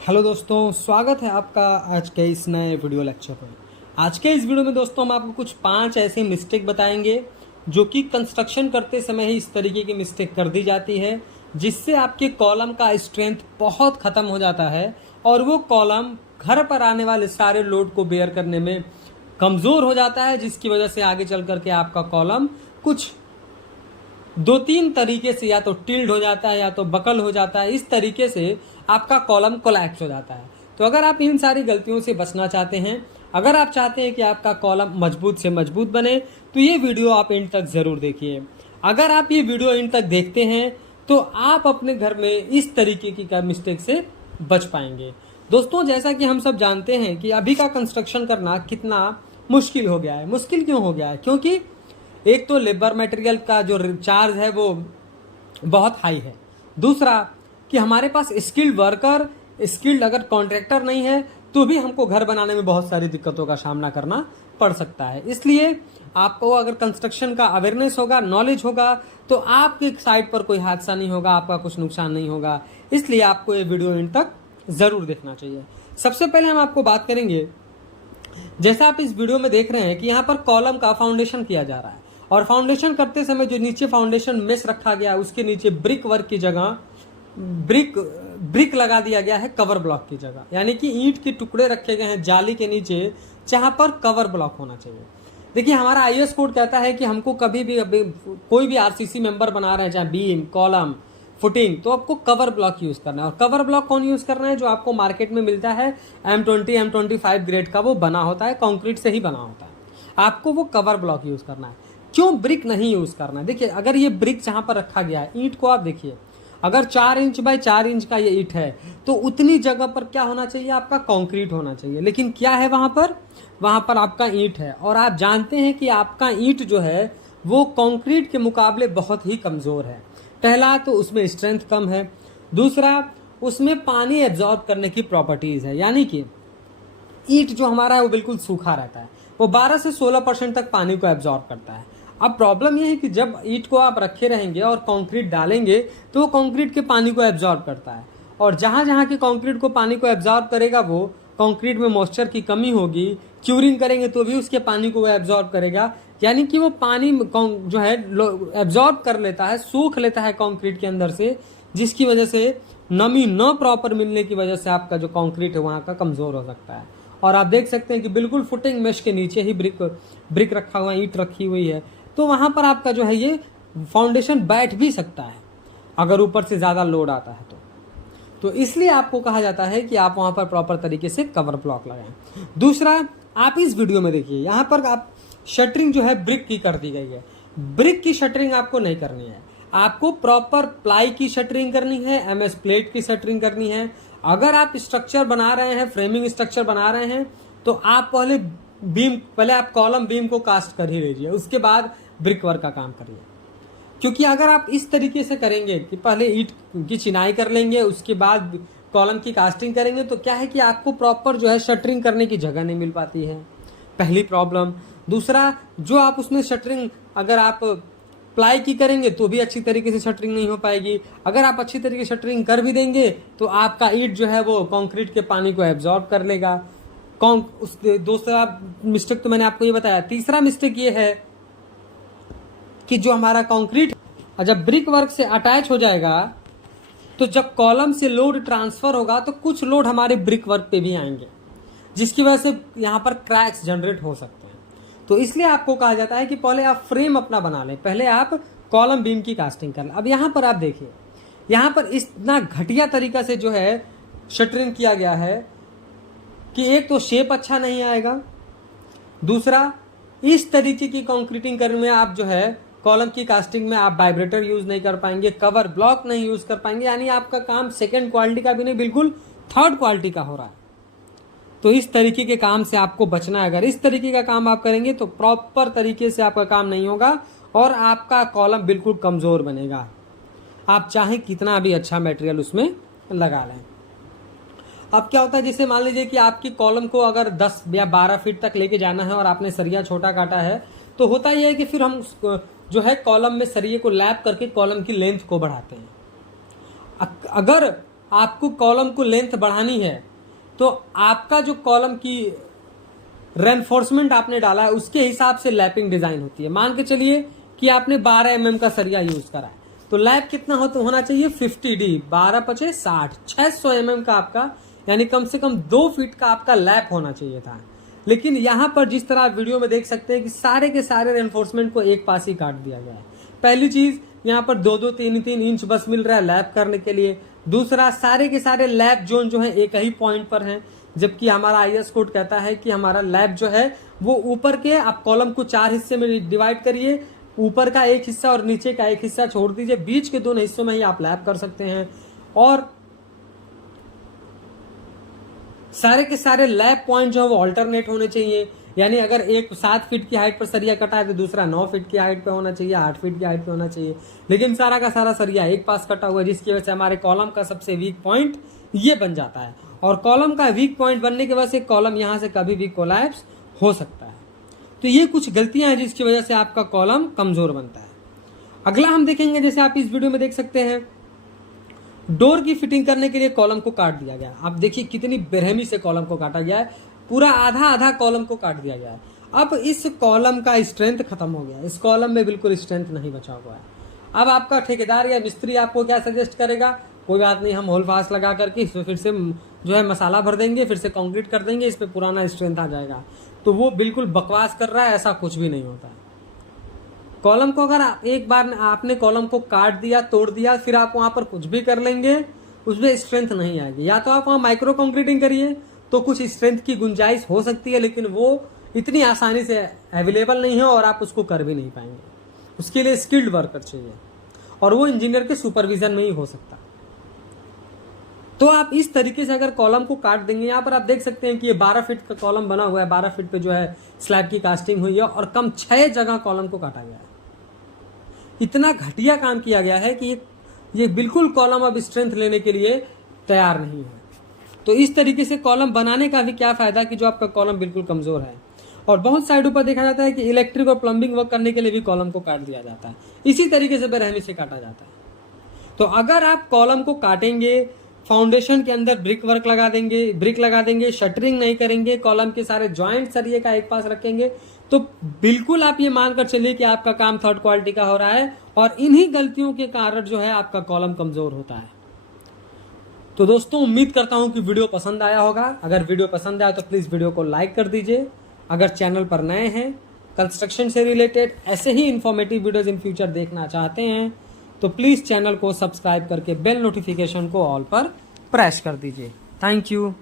Hello दोस्तों, स्वागत है आपका आज के इस नए वीडियो लेक्चर में। आज के इस वीडियो में दोस्तों हम आपको कुछ 5 ऐसे मिस्टेक बताएंगे जो कि कंस्ट्रक्शन करते समय ही इस तरीके की मिस्टेक कर दी जाती है, जिससे आपके कॉलम का स्ट्रेंथ बहुत ख़त्म हो जाता है और वो कॉलम घर पर आने वाले सारे लोड को बेयर करने में कमज़ोर हो जाता है, जिसकी वजह से आगे चल करके आपका कॉलम कुछ 2-3 तरीके से या तो टिल्ड हो जाता है या तो बकल हो जाता है। इस तरीके से आपका कॉलम कोलैप्स हो जाता है। तो अगर आप इन सारी गलतियों से बचना चाहते हैं, अगर आप चाहते हैं कि आपका कॉलम मजबूत से मजबूत बने, तो ये वीडियो आप एंड तक ज़रूर देखिए। अगर आप ये वीडियो एंड तक देखते हैं तो आप अपने घर में इस तरीके की मिस्टेक से बच पाएंगे। दोस्तों, जैसा कि हम सब जानते हैं कि अभी का कंस्ट्रक्शन करना कितना मुश्किल हो गया है। मुश्किल क्यों हो गया है? क्योंकि एक तो लेबर मटेरियल का जो चार्ज है वो बहुत हाई है। दूसरा कि हमारे पास स्किल्ड वर्कर, स्किल्ड अगर कॉन्ट्रैक्टर नहीं है तो भी हमको घर बनाने में बहुत सारी दिक्कतों का सामना करना पड़ सकता है। इसलिए आपको अगर कंस्ट्रक्शन का अवेयरनेस होगा, नॉलेज होगा, तो आपके साइड पर कोई हादसा नहीं होगा, आपका कुछ नुकसान नहीं होगा। इसलिए आपको ये वीडियो एंड तक ज़रूर देखना चाहिए। सबसे पहले हम आपको बात करेंगे, जैसा आप इस वीडियो में देख रहे हैं कि यहाँ पर कॉलम का फाउंडेशन किया जा रहा है और फाउंडेशन करते समय जो नीचे फाउंडेशन मेश रखा गया है उसके नीचे ब्रिक वर्क की जगह ब्रिक लगा दिया गया है कवर ब्लॉक की जगह, यानी कि ईंट के टुकड़े रखे गए हैं जाली के नीचे जहां पर कवर ब्लॉक होना चाहिए। देखिए, हमारा आईएस कोड कहता है कि हमको कभी भी कोई भी आरसीसी मेंबर बना रहे हैं, चाहे बीम, कॉलम, फुटिंग, तो आपको कवर ब्लॉक यूज करना है। और कवर ब्लॉक कौन यूज करना है? जो आपको मार्केट में मिलता है M20, M25 ग्रेड का, वो बना होता है, कंक्रीट से ही बना होता है। आपको वो कवर ब्लॉक यूज करना है। क्यों ब्रिक नहीं यूज करना है? देखिए, अगर ये ब्रिक जहां पर रखा गया है, ईंट को आप देखिए, अगर 4 इंच बाय 4 इंच का ये ईंट है तो उतनी जगह पर क्या होना चाहिए? आपका कंक्रीट होना चाहिए। लेकिन क्या है वहां पर आपका ईंट है। और आप जानते हैं कि आपका ईंट जो है वो कंक्रीट के मुकाबले बहुत ही कमजोर है। पहला तो उसमें स्ट्रेंथ कम है, दूसरा उसमें पानी एब्जॉर्ब करने की प्रॉपर्टीज है, यानी कि ईंट जो हमारा है वो बिल्कुल सूखा रहता है, वो 12 से 16% तक पानी को एब्जॉर्ब करता है। अब प्रॉब्लम यह है कि जब ईंट को आप रखे रहेंगे और कंक्रीट डालेंगे तो वो कंक्रीट के पानी को एब्जॉर्ब करता है, और जहां जहां के कंक्रीट को पानी को एब्जॉर्ब करेगा वो कंक्रीट में मॉइस्चर की कमी होगी। क्यूरिंग करेंगे तो भी उसके पानी को वो एब्जॉर्ब करेगा, यानी कि वो पानी जो है एब्जॉर्ब कर लेता है, सूख लेता है कंक्रीट के अंदर से, जिसकी वजह से नमी न प्रॉपर मिलने की वजह से आपका जो कंक्रीट है वहाँ का कमज़ोर हो सकता है। और आप देख सकते हैं कि बिल्कुल फुटिंग मेश के नीचे ही ब्रिक रखा हुआ, ईंट रखी हुई है, तो वहाँ पर आपका जो है ये फाउंडेशन बैठ भी सकता है अगर ऊपर से ज़्यादा लोड आता है तो इसलिए आपको कहा जाता है कि आप वहाँ पर प्रॉपर तरीके से कवर ब्लॉक लगाएं। दूसरा, आप इस वीडियो में देखिए, यहाँ पर आप शटरिंग जो है ब्रिक की कर दी गई है। ब्रिक की शटरिंग आपको नहीं करनी है, आपको प्रॉपर प्लाई की शटरिंग करनी है, MS प्लेट की शटरिंग करनी है। अगर आप स्ट्रक्चर बना रहे हैं, फ्रेमिंग स्ट्रक्चर बना रहे हैं, तो आप पहले आप कॉलम बीम को कास्ट कर ही लीजिए, उसके बाद ब्रिक वर्क का काम करिए। क्योंकि अगर आप इस तरीके से करेंगे कि पहले ईंट की चिनाई कर लेंगे उसके बाद कॉलम की कास्टिंग करेंगे, तो क्या है कि आपको प्रॉपर जो है शटरिंग करने की जगह नहीं मिल पाती है, पहली प्रॉब्लम। दूसरा, जो आप उसमें शटरिंग अगर आप प्लाई की करेंगे तो भी अच्छी तरीके से शटरिंग नहीं हो पाएगी। अगर आप अच्छी तरीके से शटरिंग कर भी देंगे तो आपका ईंट जो है वो कंक्रीट के पानी को एब्जॉर्ब कर लेगा। दूसरा मिस्टेक तो मैंने आपको ये बताया। तीसरा मिस्टेक ये है कि जो हमारा कंक्रीट जब ब्रिक वर्क से अटैच हो जाएगा तो जब कॉलम से लोड ट्रांसफर होगा तो कुछ लोड हमारे ब्रिक वर्क पे भी आएंगे, जिसकी वजह से यहाँ पर क्रैक्स जनरेट हो सकते हैं। तो इसलिए आपको कहा जाता है कि पहले आप फ्रेम अपना बना लें, पहले आप कॉलम बीम की कास्टिंग कर लें। अब यहाँ पर आप देखिए, यहाँ पर इतना घटिया तरीका से जो है शटरिंग किया गया है कि एक तो शेप अच्छा नहीं आएगा, दूसरा इस तरीके की कंक्रीटिंग करने में आप जो है कॉलम की कास्टिंग में आप वाइब्रेटर यूज नहीं कर पाएंगे, कवर ब्लॉक नहीं यूज कर पाएंगे, यानी आपका काम सेकंड क्वालिटी का भी नहीं, बिल्कुल थर्ड क्वालिटी का हो रहा है। तो इस तरीके के काम से आपको बचना है। अगर इस तरीके का काम आप करेंगे तो प्रॉपर तरीके से आपका काम नहीं होगा और आपका कॉलम बिल्कुल कमजोर बनेगा, आप चाहे कितना भी अच्छा मटेरियल उसमें लगा लें। अब क्या होता है, जैसे मान लीजिए कि आपकी कॉलम को अगर 10 या 12 फीट तक लेके जाना है और आपने सरिया छोटा काटा है, तो होता यह है कि फिर हम जो है कॉलम में सरिये को लैप करके कॉलम की लेंथ को बढ़ाते हैं। अगर आपको कॉलम को लेंथ बढ़ानी है तो आपका जो कॉलम की रेनफोर्समेंट आपने डाला है उसके हिसाब से लैपिंग डिजाइन होती है। मान के चलिए कि आपने 12 mm का सरिया यूज करा है तो लैप कितना होना चाहिए 50D, 12 पचे 60, 600 mm का आपका, यानी कम से कम 2 फीट का आपका लैप होना चाहिए था। लेकिन यहाँ पर जिस तरह आप वीडियो में देख सकते हैं कि सारे के सारे रेनफोर्समेंट को एक पास ही काट दिया गया है। पहली चीज, यहाँ पर 2-2, 3-3 इंच बस मिल रहा है लैप करने के लिए। दूसरा, सारे के सारे लैप जोन जो है एक ही पॉइंट पर हैं, जबकि हमारा IS कोड कहता है कि हमारा लैप जो है वो ऊपर के, आप कॉलम को 4 हिस्से में डिवाइड करिए, ऊपर का एक हिस्सा और नीचे का एक हिस्सा छोड़ दीजिए, बीच के दोनों हिस्सों में ही आप लैप कर सकते हैं। और सारे के सारे लैप पॉइंट जो है वो ऑल्टरनेट होने चाहिए, यानी अगर एक 7 फीट की हाइट पर सरिया कटा है तो दूसरा 9 फीट की हाइट पे होना चाहिए, 8 फीट की हाइट पे होना चाहिए। लेकिन सारा का सारा सरिया एक पास कटा हुआ है, जिसकी वजह से हमारे कॉलम का सबसे वीक पॉइंट ये बन जाता है। और कॉलम का वीक पॉइंट बनने की वजह से कॉलम यहाँ से कभी भी कोलैप्स हो सकता है। तो ये कुछ गलतियां हैं जिसकी वजह से आपका कॉलम कमजोर बनता है। अगला हम देखेंगे, जैसे आप इस वीडियो में देख सकते हैं, डोर की फिटिंग करने के लिए कॉलम को काट दिया गया। आप देखिए कितनी बेरहमी से कॉलम को काटा गया है, पूरा आधा आधा कॉलम को काट दिया गया है। अब इस कॉलम का स्ट्रेंथ खत्म हो गया, इस कॉलम में बिल्कुल स्ट्रेंथ नहीं बचा हुआ है। अब आपका ठेकेदार या मिस्त्री आपको क्या सजेस्ट करेगा, कोई बात नहीं, हम होल फास्ट लगा करके इसमें फिर से जो है मसाला भर देंगे, फिर से कंक्रीट कर देंगे, इस पे पुराना स्ट्रेंथ आ जाएगा। तो वो बिल्कुल बकवास कर रहा है, ऐसा कुछ भी नहीं होता है। कॉलम को अगर एक बार आपने कॉलम को काट दिया, तोड़ दिया, फिर आप वहां पर कुछ भी कर लेंगे, उसमें स्ट्रेंथ नहीं आएगी। या तो आप वहां माइक्रो कंक्रीटिंग करिए तो कुछ स्ट्रेंथ की गुंजाइश हो सकती है, लेकिन वो इतनी आसानी से अवेलेबल नहीं है और आप उसको कर भी नहीं पाएंगे। उसके लिए स्किल्ड वर्कर चाहिए और वो इंजीनियर के सुपरविजन में ही हो सकता है। तो आप इस तरीके से अगर कॉलम को काट देंगे, यहाँ पर आप देख सकते हैं कि ये 12 फीट का कॉलम बना हुआ है, 12 फीट पे जो है स्लैब की कास्टिंग हुई है और कम 6 जगह कॉलम को काटा गया है। इतना घटिया काम किया गया है कि ये बिल्कुल कॉलम अब स्ट्रेंथ लेने के लिए तैयार नहीं है। तो इस तरीके से कॉलम बनाने का भी क्या फायदा कि जो आपका कॉलम बिल्कुल कमजोर है। और बहुत साइडों पर देखा जाता है कि इलेक्ट्रिक और प्लम्बिंग वर्क करने के लिए भी कॉलम को काट दिया जाता है, इसी तरीके से बेरहमी से काटा जाता है। तो अगर आप कॉलम को काटेंगे, फाउंडेशन के अंदर ब्रिक लगा देंगे, शटरिंग नहीं करेंगे, कॉलम के सारे जॉइंट सरिये का एक पास रखेंगे, तो बिल्कुल आप ये मानकर चलिए कि आपका काम थर्ड क्वालिटी का हो रहा है। और इन्हीं गलतियों के कारण जो है आपका कॉलम कमजोर होता है। तो दोस्तों, उम्मीद करता हूं कि वीडियो पसंद आया होगा। अगर वीडियो पसंद आया तो प्लीज वीडियो को लाइक कर दीजिए। अगर चैनल पर नए हैं, कंस्ट्रक्शन से रिलेटेड ऐसे ही इंफॉर्मेटिव वीडियोज इन फ्यूचर देखना चाहते हैं तो प्लीज चैनल को सब्सक्राइब करके बेल नोटिफिकेशन को ऑल पर प्रेस कर दीजिए। Thank you.